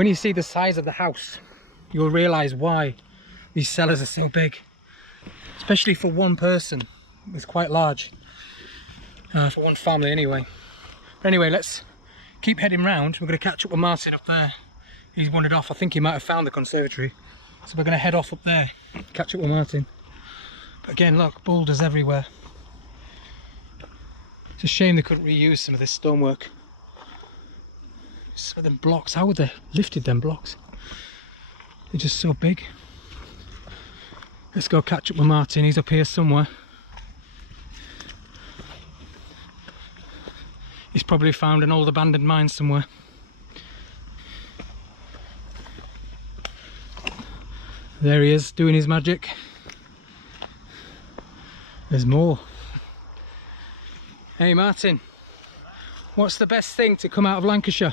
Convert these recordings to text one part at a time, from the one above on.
when you see the size of the house, you'll realise why these cellars are so big, especially for one person. It's quite large, for one family anyway. But anyway, let's keep heading round. We're going to catch up with Martin up there. He's wandered off. I think he might have found the conservatory, so we're going to head off up there, catch up with Martin. But again, look, boulders everywhere. It's a shame they couldn't reuse some of this stonework. Some of them blocks, how would they lifted them blocks? They're just so big. Let's go catch up with Martin. He's up here somewhere. He's probably found an old abandoned mine somewhere. There he is, doing his magic. There's more. Hey Martin, what's the best thing to come out of Lancashire?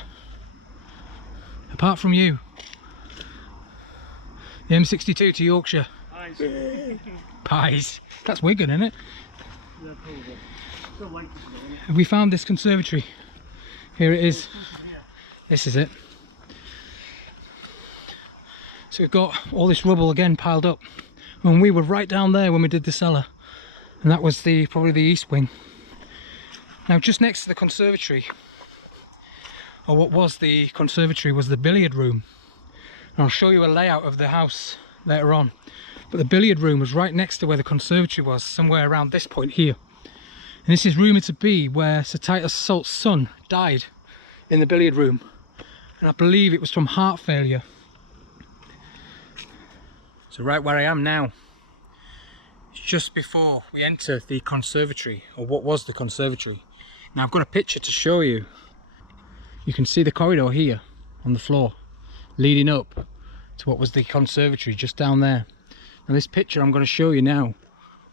Apart from you. The M62 to Yorkshire. Pies. Pies. That's Wigan, isn't it? Yeah, probably. Still like this though, isn't it? Have we found this conservatory? Here it is. This is it. So we've got all this rubble again piled up. And we were right down there when we did the cellar. And that was probably the east wing. Now just next to the conservatory, or what was the conservatory, was the billiard room. And I'll show you a layout of the house later on. But the billiard room was right next to where the conservatory was, somewhere around this point here. And this is rumoured to be where Sir Titus Salt's son died, in the billiard room. And I believe it was from heart failure. So right where I am now, it's just before we enter the conservatory, or what was the conservatory. Now I've got a picture to show you. You can see the corridor here on the floor, leading up to what was the conservatory just down there. Now this picture I'm going to show you now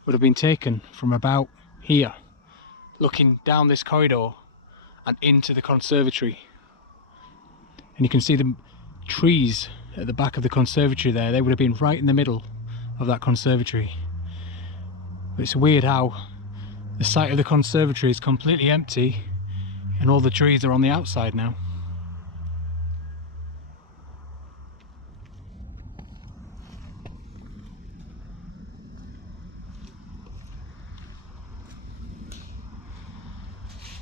would have been taken from about here, looking down this corridor and into the conservatory. And you can see the trees at the back of the conservatory there. They would have been right in the middle of that conservatory. But it's weird how the site of the conservatory is completely empty and all the trees are on the outside now.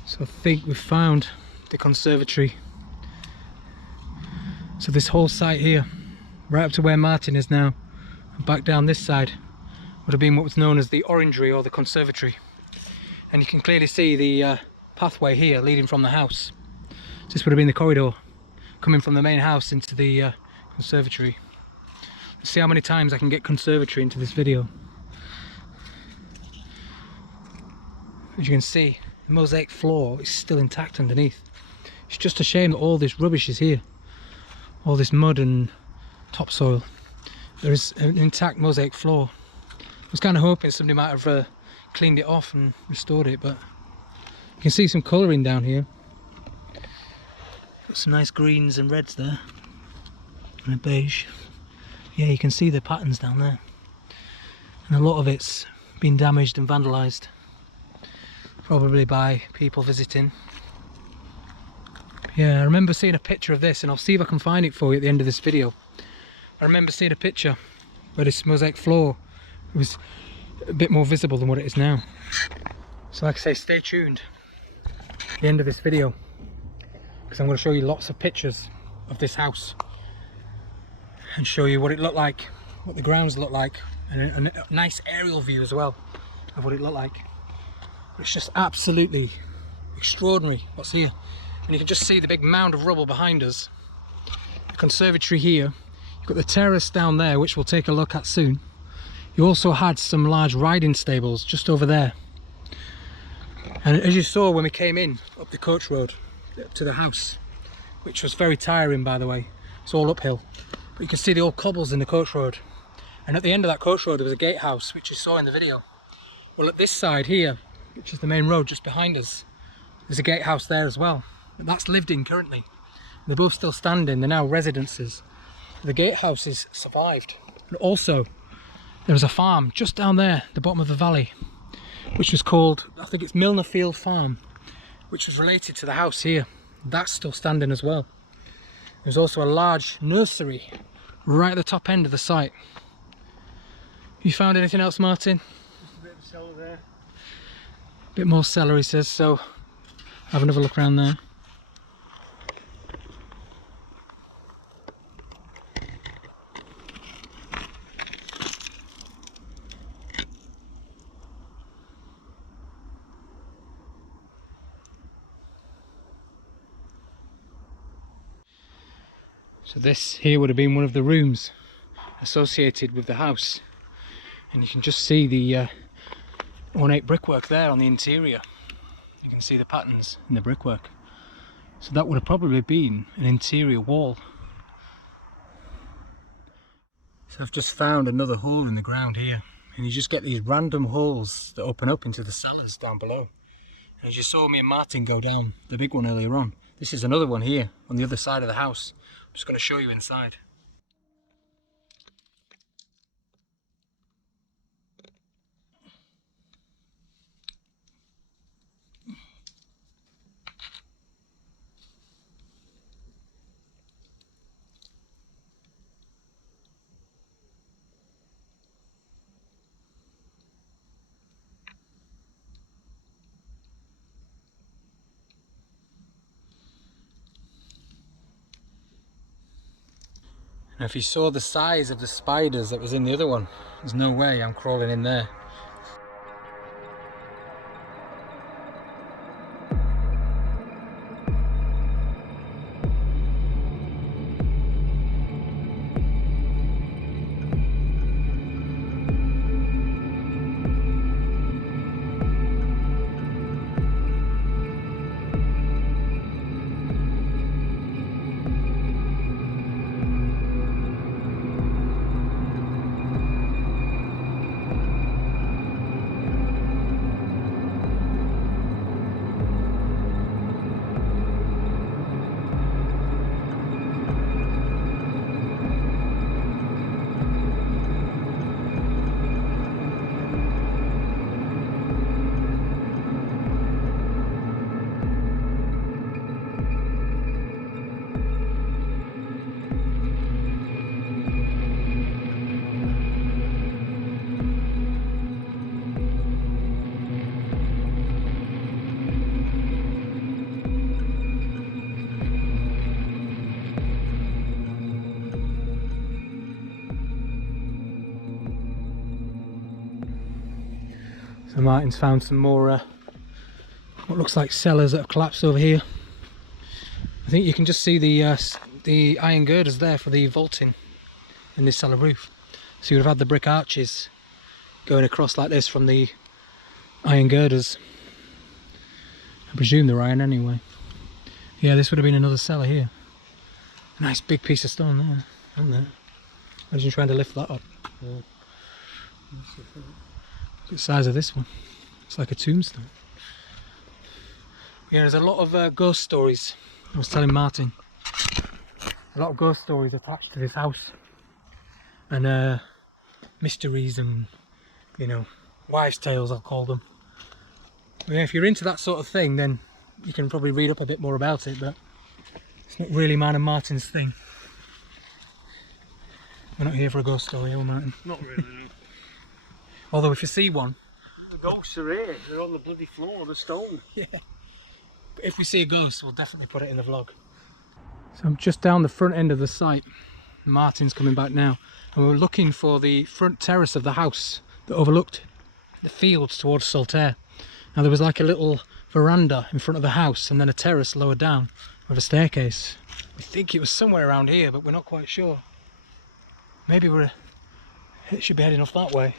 So I think we've found the conservatory. So this whole site here, right up to where Martin is now, and back down this side, would have been what was known as the orangery or the conservatory. And you can clearly see the pathway here leading from the house. So this would have been the corridor coming from the main house into the conservatory. Let's see how many times I can get conservatory into this video. As you can see, the mosaic floor is still intact underneath. It's just a shame that all this rubbish is here. All this mud and topsoil. There is an intact mosaic floor. I was kind of hoping somebody might have cleaned it off and restored it, but you can see some colouring down here. Got some nice greens and reds there, and a beige. Yeah, you can see the patterns down there, and a lot of it's been damaged and vandalised, probably by people visiting. Yeah, I remember seeing a picture of this, and I'll see if I can find it for you at the end of this video. I remember seeing a picture where this mosaic floor was a bit more visible than what it is now. So like I say, stay tuned at the end of this video, because I'm going to show you lots of pictures of this house and show you what it looked like, what the grounds look like, and a nice aerial view as well of what it looked like. It's just absolutely extraordinary what's here. And you can just see the big mound of rubble behind us. The conservatory here. You've got the terrace down there, which we'll take a look at soon. You also had some large riding stables just over there. And as you saw when we came in up the coach road to the house, which was very tiring by the way, it's all uphill, but you can see the old cobbles in the coach road. And at the end of that coach road there was a gatehouse, which you saw in the video. Well, at this side here, which is the main road just behind us, there's a gatehouse there as well. And that's lived in currently. They're both still standing, they're now residences. The gatehouses survived. And also, there was a farm just down there, the bottom of the valley, which was called, I think it's Milner Fields farm, which was related to the house here. That's still standing as well. There's also a large nursery right at the top end of the site. You found anything else, Martin? Just a bit of cellar there. Bit more cellar, he says, so have another look around there. So this here would have been one of the rooms associated with the house, and you can just see the ornate brickwork there on the interior. You can see the patterns in the brickwork. So that would have probably been an interior wall. So I've just found another hole in the ground here, and you just get these random holes that open up into the cellars down below. And as you saw me and Martin go down the big one earlier on, this is another one here on the other side of the house. I'm just going to show you inside. Now if you saw the size of the spiders that was in the other one, there's no way I'm crawling in there. So Martin's found some more what looks like cellars that have collapsed over here. I think you can just see the iron girders there for the vaulting in this cellar roof. So you would have had the brick arches going across like this from the iron girders. I presume they're iron anyway. Yeah, this would have been another cellar here. Nice big piece of stone there, isn't there? Imagine trying to lift that up. Yeah. Look at the size of this one. It's like a tombstone. Yeah, there's a lot of ghost stories. I was telling Martin. A lot of ghost stories attached to this house. And mysteries and, you know, wives' tales I'll call them. Yeah, if you're into that sort of thing, then you can probably read up a bit more about it, but it's not really mine and Martin's thing. We're not here for a ghost story, are we, Martin? Not really, no. Although if you see one... The ghosts are here, they're on the bloody floor, the stone. Yeah. But if we see a ghost, we'll definitely put it in the vlog. So I'm just down the front end of the site. Martin's coming back now. And we're looking for the front terrace of the house that overlooked the fields towards Saltaire. Now there was like a little veranda in front of the house and then a terrace lower down with a staircase. We think it was somewhere around here, but we're not quite sure. Maybe it should be heading off that way.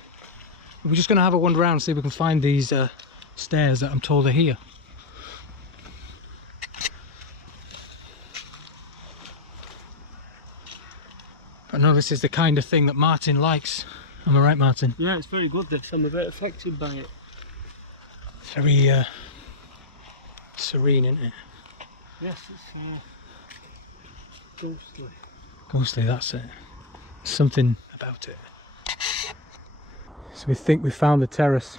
We're just going to have a wander around, see if we can find these stairs that I'm told are here. I know this is the kind of thing that Martin likes. Am I right, Martin? Yeah, it's very good this. I'm a bit affected by it. It's very serene, isn't it? Yes, it's ghostly. Ghostly, that's it. There's something about it. So we think we found the terrace.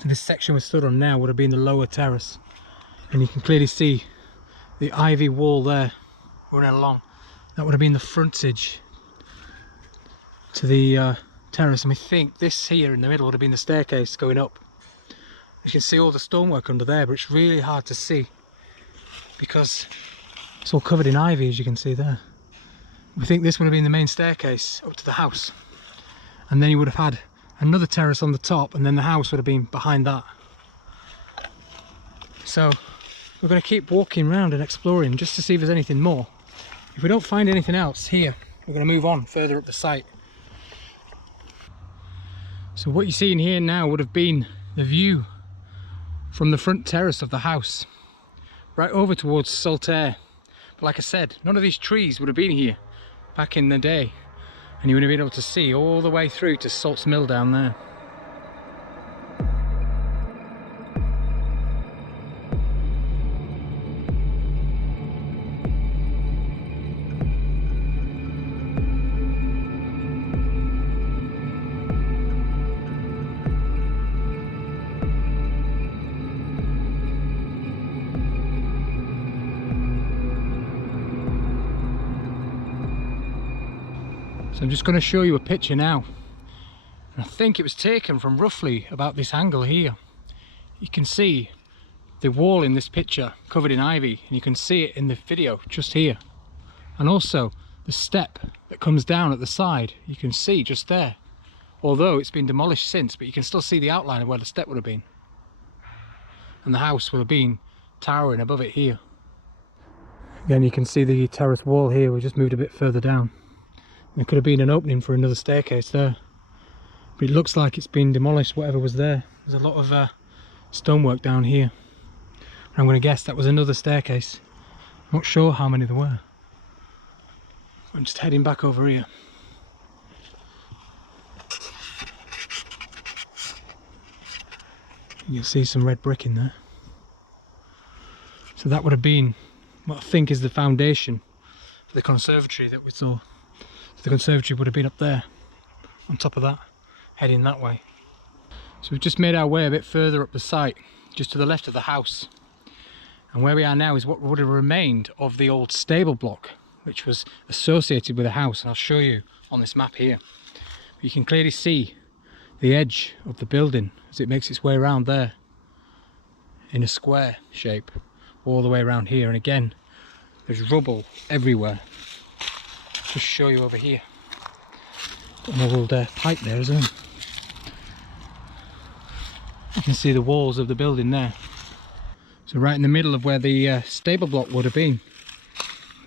So this section we stood on now would have been the lower terrace. And you can clearly see the ivy wall there running along. That would have been the frontage to the terrace, and we think this here in the middle would have been the staircase going up. You can see all the stonework under there, but it's really hard to see because it's all covered in ivy, as you can see there. We think this would have been the main staircase up to the house, and then you would have had another terrace on the top, and then the house would have been behind that. So we're going to keep walking around and exploring just to see if there's anything more. If we don't find anything else here, we're going to move on further up the site. So what you're seeing here now would have been the view from the front terrace of the house, right over towards Saltaire. But like I said, none of these trees would have been here back in the day, and you would have been able to see all the way through to Salt's Mill down there. So I'm just going to show you a picture now. I think it was taken from roughly about this angle here. You can see the wall in this picture covered in ivy, and you can see it in the video just here. And also the step that comes down at the side, you can see just there. Although it's been demolished since, but you can still see the outline of where the step would have been. And the house would have been towering above it here. Again, you can see the terrace wall here. We just moved a bit further down. There could have been an opening for another staircase there, but it looks like it's been demolished, whatever was there. There's a lot of stonework down here. I'm going to guess that was another staircase. Not sure how many there were. I'm just heading back over here. You'll see some red brick in there. So that would have been what I think is the foundation for the conservatory that we saw. The conservatory would have been up there, on top of that, heading that way. So we've just made our way a bit further up the site, just to the left of the house. And where we are now is what would have remained of the old stable block, which was associated with the house, and I'll show you on this map here. You can clearly see the edge of the building as it makes its way around there, in a square shape, all the way around here. And again, there's rubble everywhere. Just show you over here. Got an old pipe there as well. You can see the walls of the building there. So right in the middle of where the stable block would have been,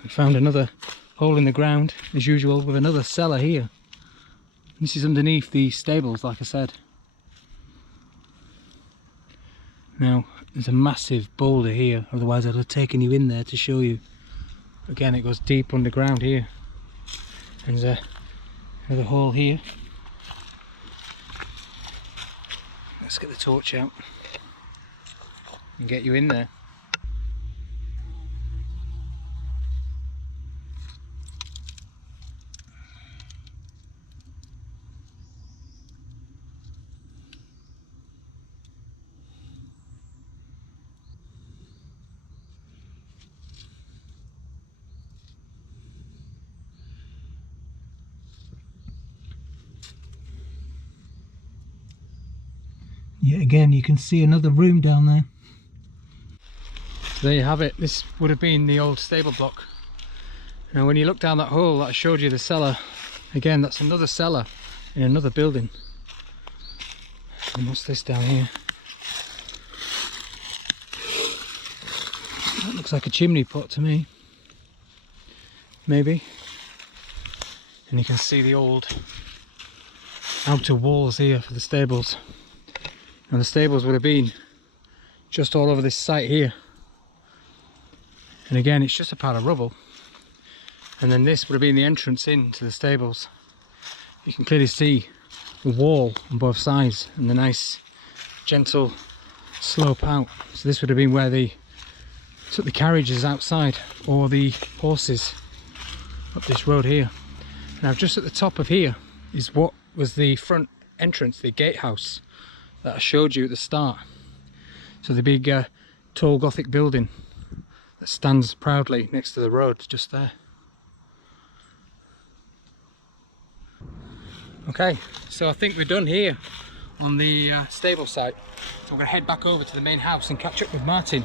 we found another hole in the ground, as usual, with another cellar here. This is underneath the stables, like I said. Now, there's a massive boulder here, otherwise I'd have taken you in there to show you. Again, it goes deep underground here. And there's another hole here. Let's get the torch out and get you in there. Yet again, you can see another room down there. So there you have it. This would have been the old stable block. Now when you look down that hole that I showed you, the cellar, again, that's another cellar in another building. And what's this down here? That looks like a chimney pot to me. Maybe. And you can see the old outer walls here for the stables. And the stables would have been just all over this site here. And again, it's just a pile of rubble. And then this would have been the entrance into the stables. You can clearly see the wall on both sides and the nice gentle slope out. So this would have been where they took the carriages outside, or the horses, up this road here. Now just at the top of here is what was the front entrance, the gatehouse that I showed you at the start. So the big tall Gothic building that stands proudly next to the road just there. Okay, so I think we're done here on the stable site. So we're going to head back over to the main house and catch up with Martin.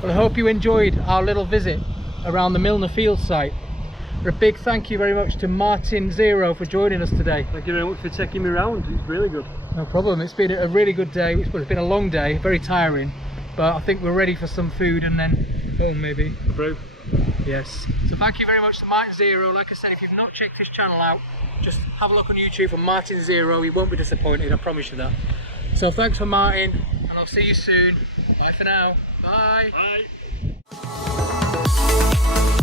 Well, I hope you enjoyed our little visit around the Milner Fields site. A big thank you very much to MartinZero for joining us today. Thank you very much for taking me around. It's really good. No problem. It's been a really good day. It's been a long day, very tiring, but I think we're ready for some food and then home maybe. Through. Yes. So thank you very much to MartinZero. Like I said, if you've not checked his channel out, just have a look on YouTube for MartinZero. You won't be disappointed, I promise you that. So thanks for Martin, and I'll see you soon. Bye for now. Bye. Bye.